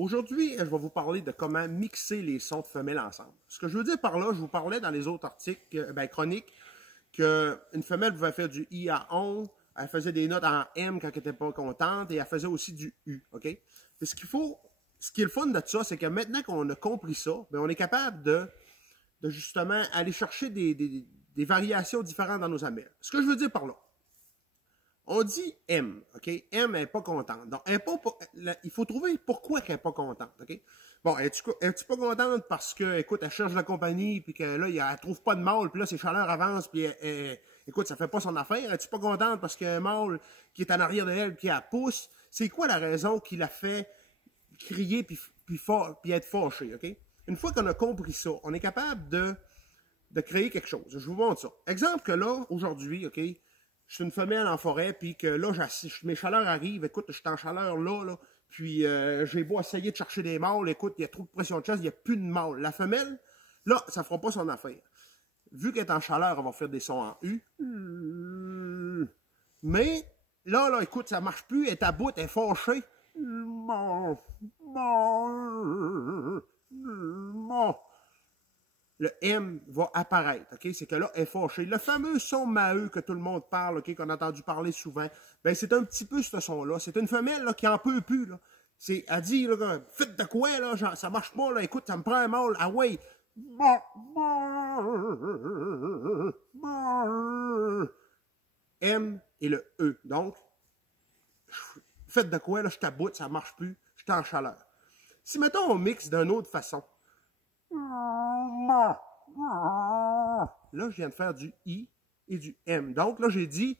Aujourd'hui, je vais vous parler de comment mixer les sons de femelles ensemble. Ce que je veux dire par là, je vous parlais dans les autres articles, chroniques, qu'une femelle pouvait faire du I à on, elle faisait des notes en M quand elle n'était pas contente, et elle faisait aussi du U, OK? Et ce qui est le fun de ça, c'est que maintenant qu'on a compris ça, bien, on est capable de justement aller chercher des variations différentes dans nos amels. Ce que je veux dire par là, on dit M, OK? M n'est pas contente. Donc, il faut trouver pourquoi elle n'est pas contente, OK? Bon, est-tu pas contente parce que, écoute, elle cherche la compagnie, puis que là, elle trouve pas de mâle, puis là, ses chaleurs avancent, puis écoute, ça fait pas son affaire. Es-tu pas contente parce qu'il y a un mâle qui est en arrière de elle, qui la pousse? C'est quoi la raison qui la fait crier, puis être fâchée, OK? Une fois qu'on a compris ça, on est capable de créer quelque chose. Je vous montre ça. Exemple que là, aujourd'hui, OK? Je suis une femelle en forêt, puis que là, mes chaleurs arrivent. Écoute, je suis en chaleur là, puis j'ai beau essayer de chercher des mâles. Écoute, il y a trop de pression de chasse, il n'y a plus de mâles. La femelle, là, ça ne fera pas son affaire. Vu qu'elle est en chaleur, elle va faire des sons en U. Mais là, écoute, ça ne marche plus. Elle est à bout, elle est fâchée. Le M va apparaître, OK? C'est que là, elle est fâchée. Le fameux son maheu que tout le monde parle, OK, qu'on a entendu parler souvent, ben c'est un petit peu ce son-là. C'est une femelle là, qui en peut plus, là. Elle dit, là, faites de quoi, là, genre, ça marche pas, là, écoute, ça me prend un mâle, ah ouais. M et le E. Donc, faites de quoi, là, je t'aboute, ça marche plus, je suis en chaleur. Si, mettons, on mixe d'une autre façon, là, je viens de faire du I et du M. Donc, là, j'ai dit,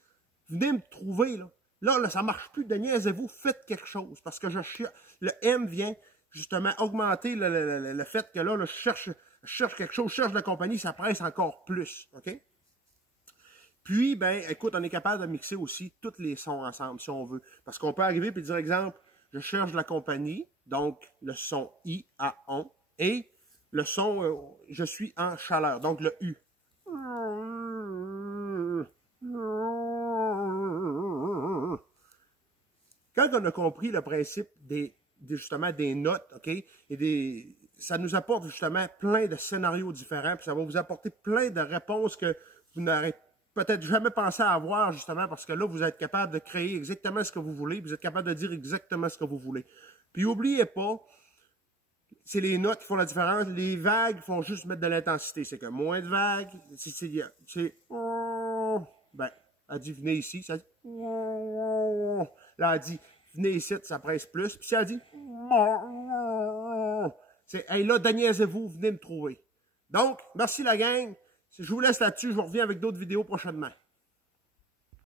venez me trouver, là. Là, ça ne marche plus, de niaisez-vous, faites quelque chose. Parce que le M vient justement augmenter le fait que là, je cherche quelque chose, je cherche la compagnie, ça presse encore plus. OK? Puis, ben, écoute, on est capable de mixer aussi tous les sons ensemble, si on veut. Parce qu'on peut arriver et dire, exemple, je cherche la compagnie, donc le son I à on, et le son, je suis en chaleur, donc le U. Quand on a compris le principe justement des notes, OK, ça nous apporte justement plein de scénarios différents, puis ça va vous apporter plein de réponses que vous n'aurez peut-être jamais pensé à avoir, justement, parce que là, vous êtes capable de créer exactement ce que vous voulez, vous êtes capable de dire exactement ce que vous voulez. Puis, n'oubliez pas, c'est les notes qui font la différence. Les vagues font juste mettre de l'intensité. C'est que moins de vagues, ben, elle dit venez ici, ça dit là, elle dit venez ici, ça presse plus. Puis si elle dit c'est hey là, niaisez-vous, venez me trouver. Donc, merci la gang. Je vous laisse là-dessus, je vous reviens avec d'autres vidéos prochainement.